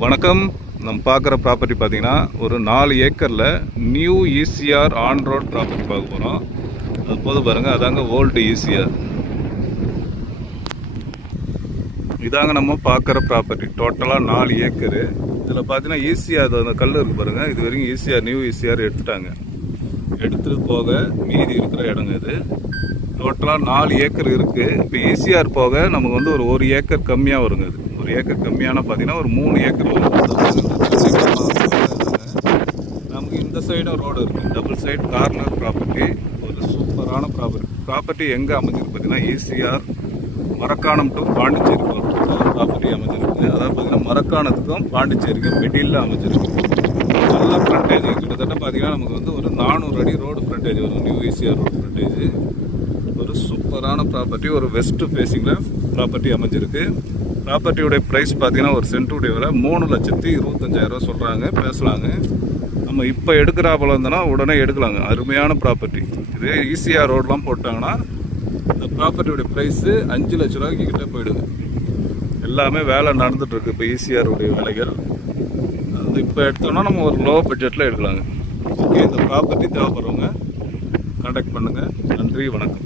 வணக்கம். நம்ம பார்க்குற ப்ராப்பர்ட்டி பார்த்தீங்கன்னா ஒரு 4 ஏக்கரில் new ECR on road property பார்க்க போகிறோம். அது போது பாருங்கள், அதாங்க ஓல்டு ஈசிஆர். இதாங்க நம்ம பார்க்குற ப்ராப்பர்ட்டி. டோட்டலாக 4 ஏக்கரு. இதில் பார்த்தீங்கன்னா ஈசிஆர் அந்த கல் இருக்குது பாருங்கள். இது வரைக்கும் ஈசிஆர் நியூ ஈசிஆர் எடுத்துட்டாங்க. எடுத்துட்டு போக மீதி இருக்கிற இடங்க இது. டோட்டலாக 4 ஏக்கர் இருக்குது. இப்போ ஈசிஆர் போக நமக்கு வந்து ஒரு ஏக்கர் கம்மியாக வருங்க. இது 1 ஏக்கர் கம்மியான பார்த்தீங்கன்னா ஒரு 3 ஏக்கர் வரும். நமக்கு இந்த சைடும் ரோடு இருக்குது. Double side corner property. ஒரு சூப்பரான ப்ராப்பர்ட்டி எங்கே அமைஞ்சிருக்கு பார்த்தீங்கன்னா ECR Marakkanam to Pondicherry property அமைஞ்சிருக்கு. அதாவது பார்த்தீங்கன்னா மரக்காணத்துக்கும் பாண்டிச்சேரிக்கும் மிடில் அமைஞ்சிருக்கு. நல்ல ஃப்ரண்டேஜ் கிட்டத்தட்ட பார்த்தீங்கன்னா நமக்கு வந்து ஒரு 400 அடி ரோடு ஃப்ரண்டேஜ் வரும். New ECR road frontage. ஒரு சூப்பரான ப்ராப்பர்ட்டி. ஒரு வெஸ்ட் ஃபேஸிங்கில் ப்ராப்பர்ட்டி அமைஞ்சிருக்கு. ப்ராப்பர்ட்டியோடைய ப்ரைஸ் பார்த்தீங்கன்னா ஒரு சென்ட்டுடைய விலை 3,25,000 சொல்கிறாங்க. பேசலாங்க. நம்ம இப்போ எடுக்கிறாப்பில் இருந்தோன்னா உடனே எடுக்கலாங்க. அருமையான ப்ராப்பர்ட்டி இது. ஈசிஆர் ரோடெலாம் போட்டாங்கன்னா இந்த ப்ராப்பர்ட்டியோடைய ப்ரைஸு 5 லட்ச ரூபாய்க்கு கிட்டே போயிடுது. எல்லாமே வேலை நடந்துகிட்ருக்கு இப்போ ஈசிஆருடைய வேலைகள். அது இப்போ எடுத்தோம்னா நம்ம ஒரு லோ பட்ஜெட்டில் எடுக்கலாங்க. ஓகே, இந்த ப்ராப்பர்ட்டி தேவைப்படுறவங்க கான்டாக்ட் பண்ணுங்கள். நன்றி, வணக்கம்.